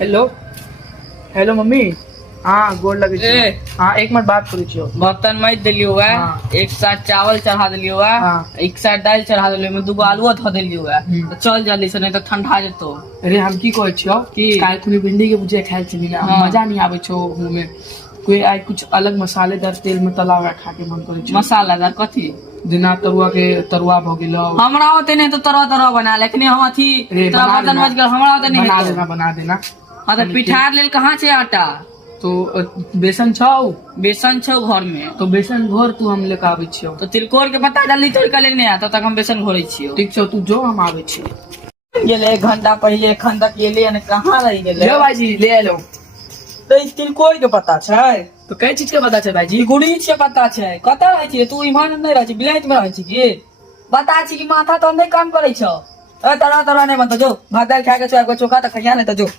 Hello hello mummy. हाँ गोर लगे छी। ए। हाँ एक मिनट बात करू छियो। बर्तन मज दिलियो है। हाँ। एक साथ चावल चढ़ा दिलियो है। हाँ। एक साथ दाल चढ़ा दिलियो में दूगो आलुओ धो दिलियो है। तो चल जल्दी से नहीं तो ठंडा जेतो। अरे हम की कहै छियो की? काल खुनी भिंडी के भुजिया खाइ छी ना हाँ। मजा नहीं आवे छो मुंह में। कोई आई कुछ अलग मसालेदार तेल में तला हुआ खा के मन करे छै। मसालादार कथी? बिना तरुआ के तरुआ भ गेलो। हमरा होते नहीं तो तरह तरह बना लेकिन हम अथी रे तोरा बना बर्तन देना। मज गल हमरा होते नहीं बना हेतौ। देना बना देना। हाँ तो पिठार लेल कहाँ छे आटा? तो बेसन छौ? बेसन छौ घर में। तो बेसन घोर तू हम लेके आबै छियो। तो तिलकोर के पत्ता जल्दी तोड़ के लेने आ तब तक हम बेसन घोरै छियो। ठीक छौ तू जो हम आबै छियो। गेले 1 घंटा पहले एखन तक गेले ने कहाँ रही गेले? ले भाईजी ले एलो। तो ई तिलकोर के पत्ता छै? तो कई चीज के पता छै भाईजी? ई गुड़ी के पत्ता छै। कतऽ रहै छी तू? इम्हर नहीं रहै छी बिलायत में रहै छी की? बता छी कि माथा तो नहीं काम करै छौ। तरह तरह नहीं मत जो भात दाल खा के चोखा तो खैया नहीं तो जो।